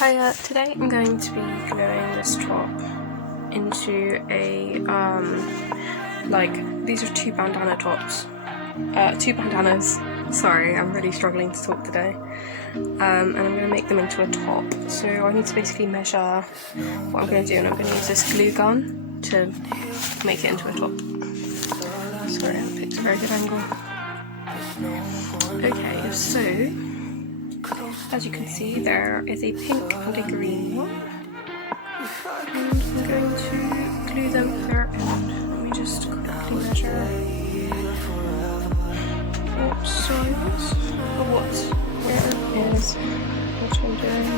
Hiya, today I'm going to be gluing this top into a, these are two bandana tops. Two bandanas. Sorry, I'm really struggling to talk today. And I'm going to make them into a top. So I need to basically measure what I'm going to do, and I'm going to use this glue gun to make it into a top. Sorry, I picked a very good angle. Okay, so as you can see, there is a pink and a green one, and I'm going to glue them at their end. Let me just quickly measure what size, or where is what I'm doing.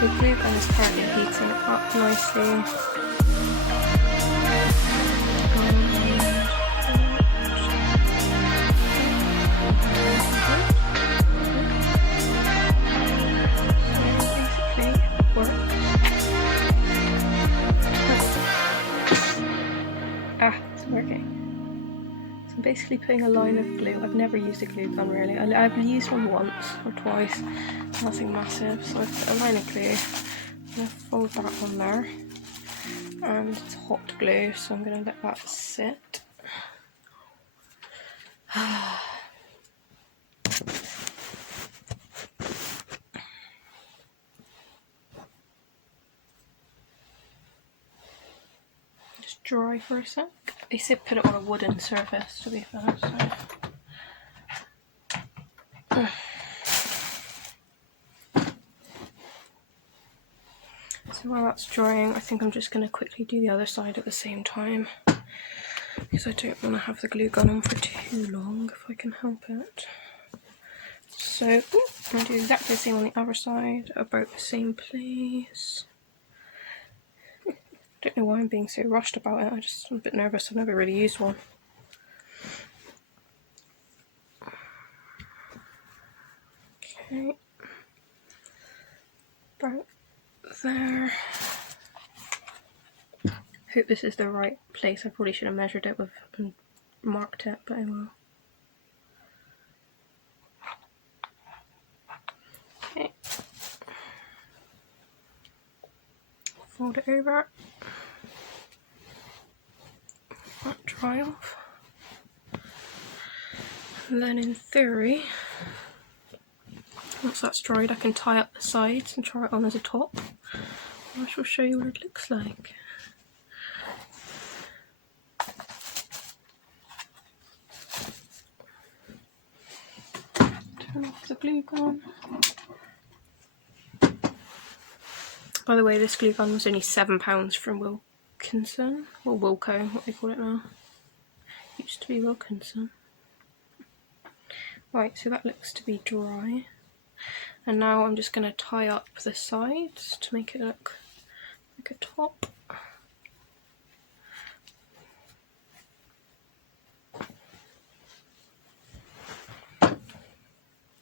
The glue gun is currently heating up nicely. It's working. So I'm basically putting a line of glue. I've never used a glue gun really. I've used one once or twice, nothing massive. So I've put a line of glue. I'm going to fold that on there. And it's hot glue, so I'm going to let that sit. Just dry for a sec. They said put it on a wooden surface, to be fair, so while that's drying, I think I'm just going to quickly do the other side at the same time, because I don't want to have the glue gun on for too long if I can help it. So I'm going to do exactly the same on the other side, about the same place. Don't know why I'm being so rushed about it, I'm a bit nervous, I've never really used one. Okay, about there. Hope this is the right place. I probably should have measured it with and marked it, but I will. Okay. Fold it over. Let dry off. And then in theory, once that's dried, I can tie up the sides and try it on as a top. I shall show you what it looks like. Turn off the glue gun. By the way, this glue gun was only £7 from Wilkinson, or Wilco, what they call it now. It used to be Wilkinson. Right, so that looks to be dry. And now I'm just going to tie up the sides to make it look like a top.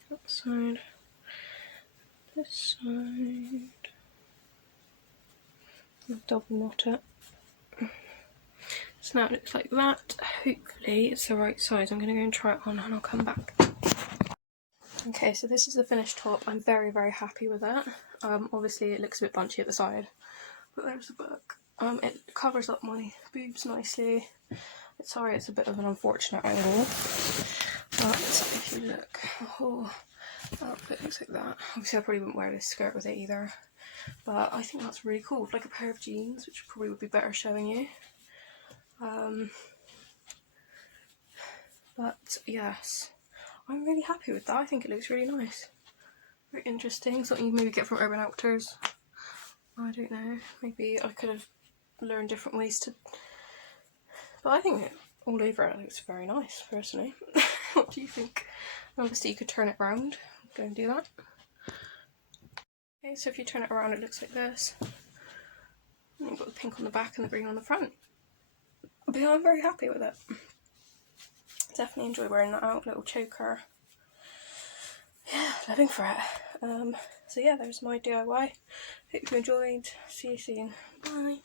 That side, this side. I'll double knot it. So now it looks like that. Hopefully it's the right size. I'm going to go and try it on and I'll come back. Okay, so this is the finished top. I'm very, very happy with that. Obviously it looks a bit bunchy at the side, but there's the back. It covers up my boobs nicely. Sorry, it's a bit of an unfortunate angle, but if you look, the whole outfit looks like that. Obviously I probably wouldn't wear this skirt with it either, but I think that's really cool. Like a pair of jeans, which probably would be better showing you. But yes, I'm really happy with that. I think it looks really nice. Very interesting. Something you maybe get from Urban Outfitters. I don't know. Maybe I could have learned different ways to... But I think all over it looks very nice, personally. What do you think? Obviously you could turn it around. Go and do that. Okay, so if you turn it around it looks like this. And you've got the pink on the back and the green on the front. But yeah, I'm very happy with it. Definitely enjoy wearing that out, little choker. Yeah, living for it. So yeah, there's my DIY. Hope you enjoyed. See you soon. Bye.